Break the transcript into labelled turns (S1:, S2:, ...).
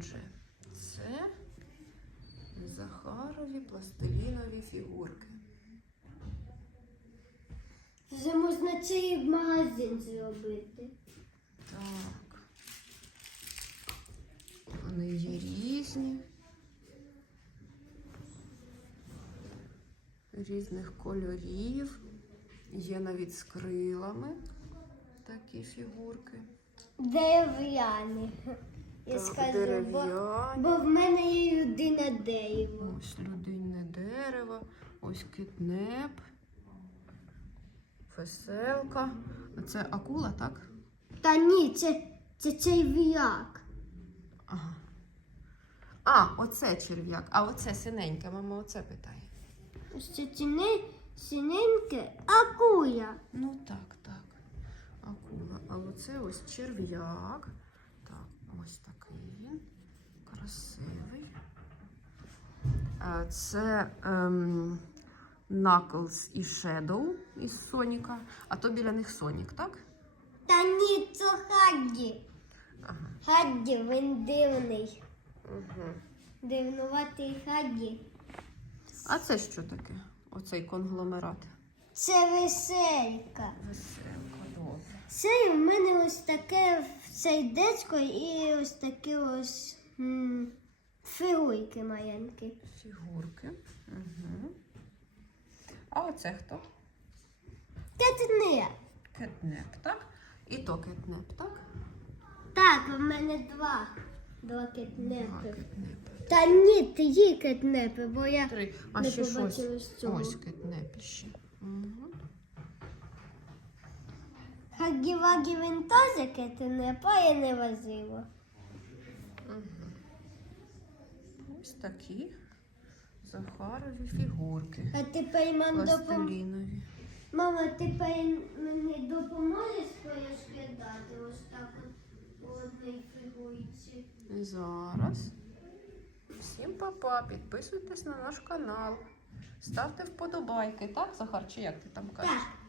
S1: Отже, це Захарові пластилінові фігурки.
S2: Вже можна цей магазин зробити.
S1: Так. Вони є різні. Різних кольорів. Є навіть з крилами такі фігурки.
S2: Дерев'яні. Я
S1: Так,
S2: скажу, бо,
S1: дерев'яні.
S2: бо в мене є людина дерево.
S1: Ось людинне дерево, ось китнеп, веселка. Це акула, так?
S2: Та ні, це, це цей віяк.
S1: Ага. А, оце черв'як, а оце синеньке, мама оце питає.
S2: Ось це ціни, синеньке акуя.
S1: Ну так, так. Акула. А оце ось черв'як. Ось такий він. Красивий. Це ем, Knuckles і Shadow із Соніка. А то біля них Сонік, так?
S2: Та ні, це Хадді.
S1: Ага.
S2: Хадді, він дивний.
S1: Угу.
S2: Дивнуватий Хадді.
S1: А це що таке? Оцей конгломерат.
S2: Це веселька.
S1: Веселка, добре.
S2: Це в мене ось таке сердечко і ось такі ось м, фігурки маленькі.
S1: Фігурки. Угу. А оце хто?
S2: Кетне.
S1: Кетнеп, так? І то кетнеп, так?
S2: Так, в мене два. Два
S1: Два
S2: кетнепи.
S1: кетнепи.
S2: Та ні, три кетнепи, бо я
S1: Три. А
S2: не
S1: ще щось.
S2: побачила з цього.
S1: Ось кетнеп ще. Угу.
S2: Хагі-вагі він теж кетнеп, а я не возила.
S1: Ось такі Захарові фігурки.
S2: А тепер мам допом... Мама, тепер мені допоможеш перескидати ось так по одній фігурці.
S1: Зараз. Всім папа, підписуйтесь на наш канал. Ставте вподобайки, так, Захар? Чи як ти там кажеш?
S2: Так.